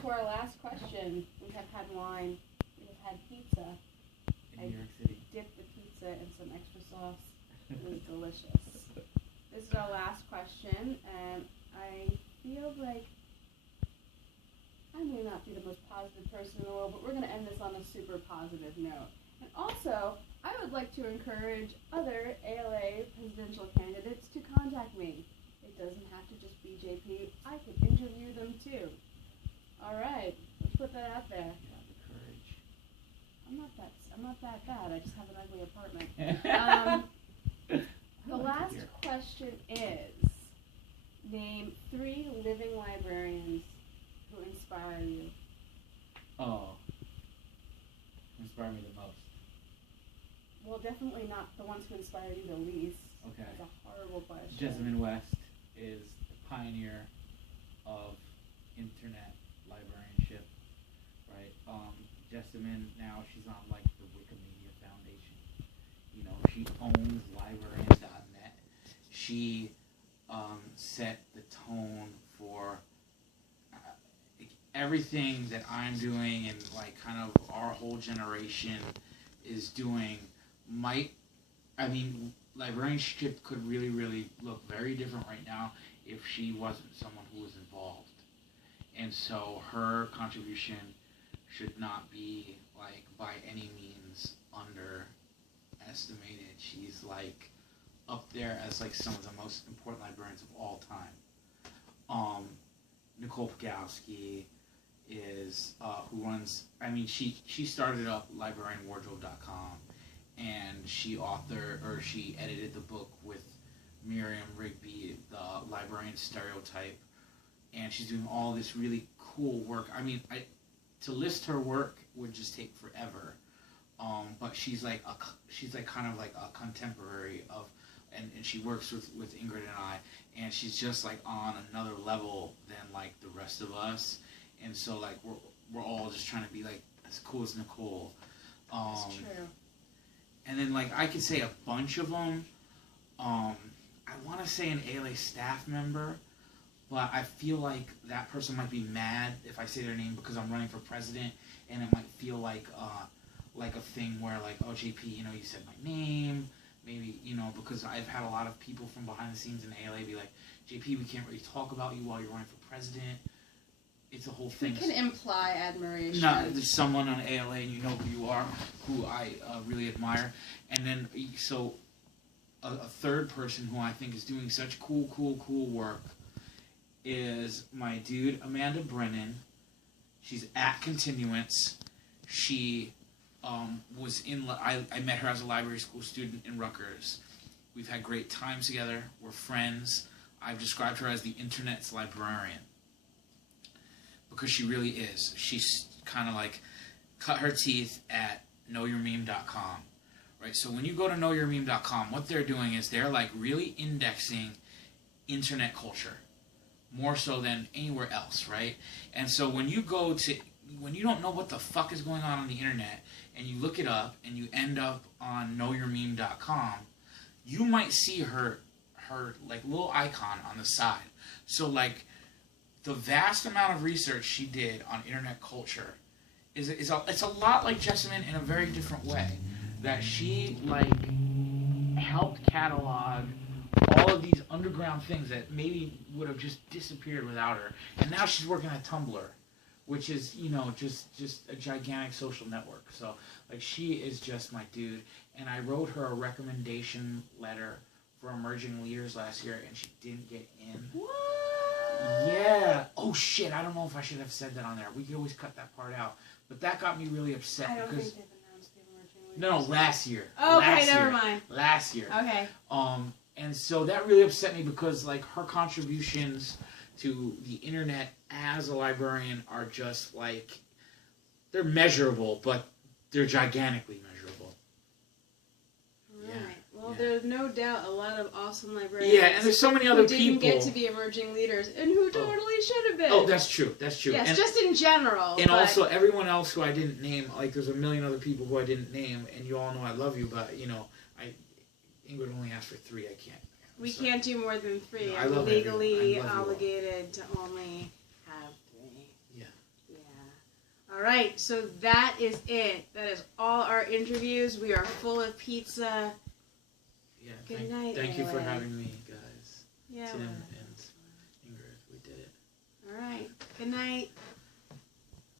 to our last question. We have had wine. We have had pizza. In New York City. Dipped the pizza in some extra sauce. It was delicious. This is our last question, and I feel like I may not be the most positive person in the world, but we're going to end this on a super positive note. And also, I would like to encourage other ALA presidential candidates to contact me. It doesn't have to just be JP. I could interview them too. All right, let's put that out there. You have the courage. I'm not that bad. I just have an ugly apartment. The last question is, name 3 living librarians who inspire you. Oh. Inspire me the most. Well, definitely not the ones who inspire you the least. Okay. That's a horrible question. Jessamine West is the pioneer of internet librarianship, right? Jessamine, now she's on like the Wikimedia Foundation. You know, she owns librarians.net. She set the tone for everything that I'm doing and like kind of our whole generation is doing. Librarianship could really, really look very different right now if she wasn't someone who was involved. And so her contribution should not be like by any means underestimated. She's like up there as like some of the most important librarians of all time. Nicole Pogowski is who runs. She started up librarianwardrobe.com, and she edited the book with Miriam Rigby, the librarian stereotype, and she's doing all this really cool work. To list her work would just take forever, but she's kind of like a contemporary of, and she works with Ingrid and I, and she's just like on another level than like the rest of us, and so like we're all just trying to be like as cool as Nicole. That's true. And then like I could say a bunch of them. I want to say an ALA staff member, but I feel like that person might be mad if I say their name because I'm running for president, and it might feel like a thing where like, oh JP, you said my name. Maybe, because I've had a lot of people from behind the scenes in ALA be like, JP, we can't really talk about you while you're running for president. It's a whole thing. You can imply admiration. No, there's someone on ALA, and you know who you are, who I really admire. And then, so, a third person who I think is doing such cool work is my dude, Amanda Brennan. She's at Continuance. She I met her as a library school student in Rutgers. We've had great times together. We're friends. I've described her as the internet's librarian because she really is. She's kind of like cut her teeth at knowyourmeme.com, right? So when you go to knowyourmeme.com, what they're doing is they're like really indexing internet culture more so than anywhere else, right? And so when you don't know what the fuck is going on the internet and you look it up and you end up on knowyourmeme.com, you might see her like little icon on the side. So like the vast amount of research she did on internet culture it's a lot like Jessamine in a very different way. That she like helped catalog all of these underground things that maybe would have just disappeared without her. And now she's working at Tumblr, which is, just a gigantic social network. So, like, she is just my dude. And I wrote her a recommendation letter for emerging leaders last year, and she didn't get in. What? Yeah. Oh, shit. I don't know if I should have said that on there. We could always cut that part out. But that got me really upset. I don't because think they've announced the emerging leaders. No, last year. Oh, okay, never mind. Last year. Okay. And so that really upset me because, like, her contributions to the internet as a librarian are just, like, they're measurable, but they're gigantically measurable. Right. Yeah. Well, Yeah. there's no doubt a lot of awesome librarians. Yeah, and there's so many other who people didn't get to be emerging leaders and who totally should have been. Oh, that's true. That's true. Yes, and, just in general. And also everyone else who I didn't name, like there's a million other people who I didn't name, and you all know I love you, but Ingrid only asked for 3. I can't. We can't do more than 3. No, I I'm love legally everyone. I love you all. obligated to only have 3. Yeah. Yeah. right, so that is it. That is all our interviews. We are full of pizza. Yeah. Good night, Thank you for Leila. having me, guys. Yeah. Tim and Ingrid, we did it. All right. Good night.